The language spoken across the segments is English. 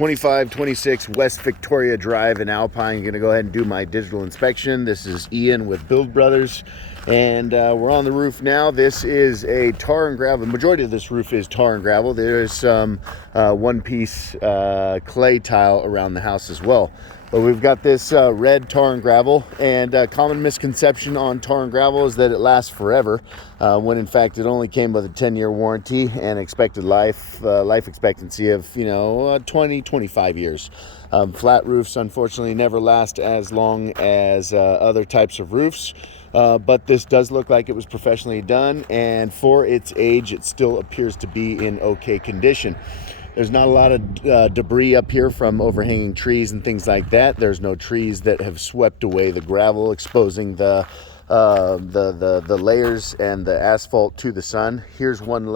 2526 West Victoria Drive in Alpine. Going to go ahead and do my digital inspection. This is Ian with Build Brothers, and we're on the roof now. This is a tar and gravel. The majority of this roof is tar and gravel. There is some one-piece clay tile around the house as well. But we've got this red tar and gravel, and a common misconception on tar and gravel is that it lasts forever, when in fact it only came with a 10-year warranty and expected life expectancy of 20-25 years. Flat roofs unfortunately never last as long as other types of roofs, but this does look like it was professionally done, and for its age it still appears to be in okay condition. There's not a lot of debris up here from overhanging trees and things like that. There's no trees that have swept away the gravel, exposing the layers and the asphalt to the sun. Here's one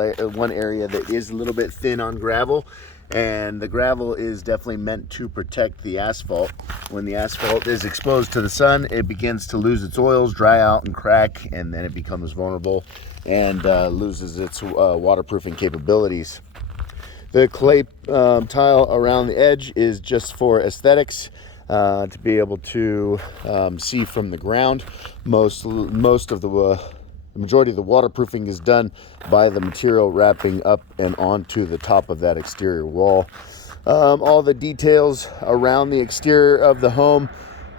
area that is a little bit thin on gravel, and the gravel is definitely meant to protect the asphalt. When the asphalt is exposed to the sun, it begins to lose its oils, dry out, and crack, and then it becomes vulnerable and loses its waterproofing capabilities. The clay tile around the edge is just for aesthetics, to be able to see from the ground. Most of the majority of the waterproofing is done by the material wrapping up and onto the top of that exterior wall. All the details around the exterior of the home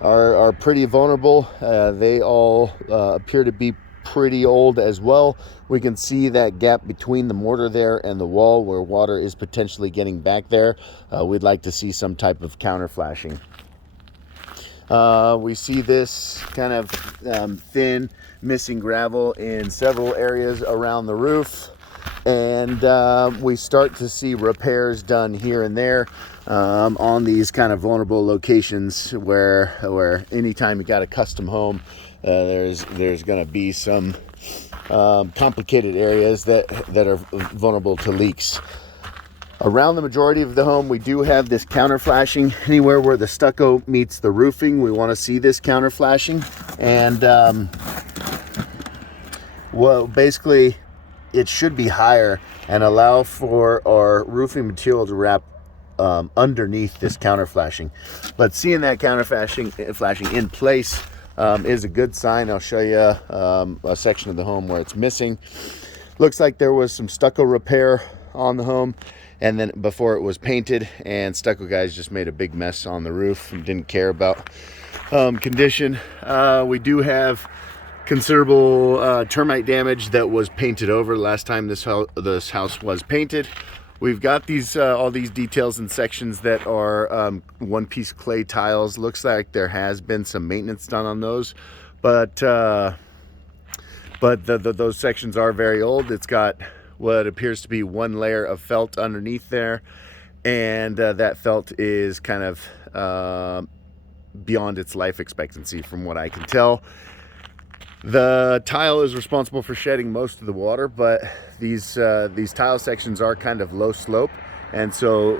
are pretty vulnerable. They all appear to be pretty old as well. We can see that gap between the mortar there and the wall where water is potentially getting back there. We'd like to see some type of counter flashing. We see this kind of thin missing gravel in several areas around the roof, and we start to see repairs done here and there on these kind of vulnerable locations where anytime you got a custom home, there's going to be some complicated areas that are vulnerable to leaks. Around the majority of the home, we do have this counter flashing. Anywhere where the stucco meets the roofing, we want to see this counter flashing. And well, basically it should be higher and allow for our roofing material to wrap underneath this counter flashing. But seeing that counter flashing in place is a good sign. I'll show you a section of the home where it's missing. Looks like there was some stucco repair on the home, and then before it was painted, and stucco guys just made a big mess on the roof and didn't care about condition. We do have considerable termite damage that was painted over last time this house was painted. We've got these all these details and sections that are one-piece clay tiles. Looks like there has been some maintenance done on those, but those sections are very old. It's got what appears to be one layer of felt underneath there, and that felt is kind of beyond its life expectancy from what I can tell. The tile is responsible for shedding most of the water, but these tile sections are kind of low slope, and so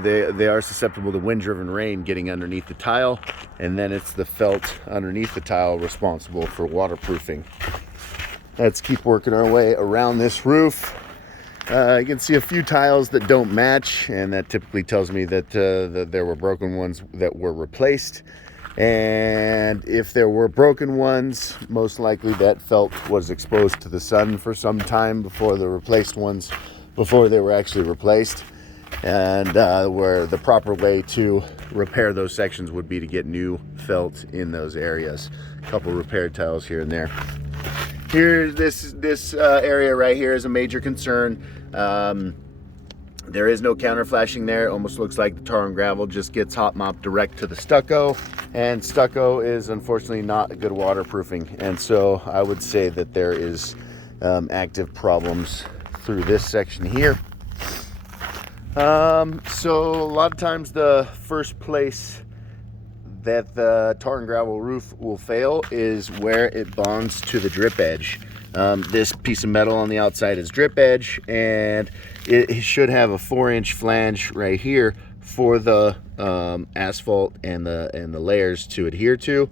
they are susceptible to wind-driven rain getting underneath the tile, and then it's the felt underneath the tile responsible for waterproofing. Let's keep working our way around this roof. You can see a few tiles that don't match, and that typically tells me that there were broken ones that were replaced. And if there were broken ones, most likely that felt was exposed to the sun for some time before they were actually replaced. And where the proper way to repair those sections would be to get new felt in those areas. A couple repaired tiles here and there. Here, this area right here is a major concern. There is no counter flashing there. It almost looks like the tar and gravel just gets hot mopped direct to the stucco, and stucco is unfortunately not good waterproofing, and so I would say that there is active problems through this section here. So a lot of times the first place that the tar and gravel roof will fail is where it bonds to the drip edge. This piece of metal on the outside is drip edge, and it should have a 4-inch flange right here for the asphalt and the layers to adhere to.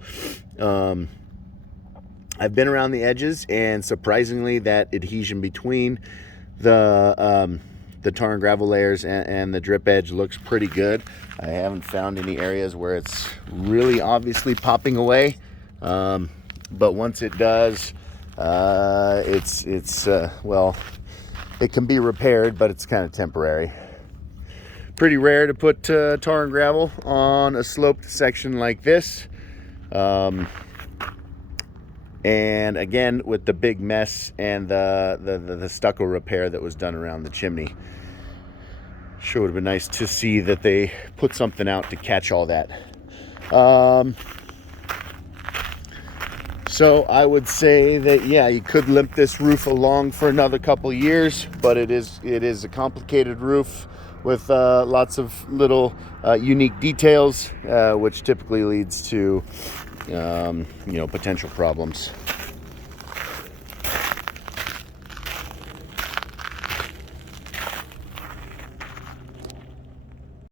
I've been around the edges, and surprisingly that adhesion between the the tar and gravel layers and the drip edge looks pretty good. I haven't found any areas where it's really obviously popping away, but once it does, well, it can be repaired, but it's kind of temporary. Pretty rare to put tar and gravel on a sloped section like this. And again, with the big mess and the stucco repair that was done around the chimney, sure would have been nice to see that they put something out to catch all that. So I would say that, yeah, you could limp this roof along for another couple years, but it is a complicated roof with lots of little unique details, which typically leads to potential problems.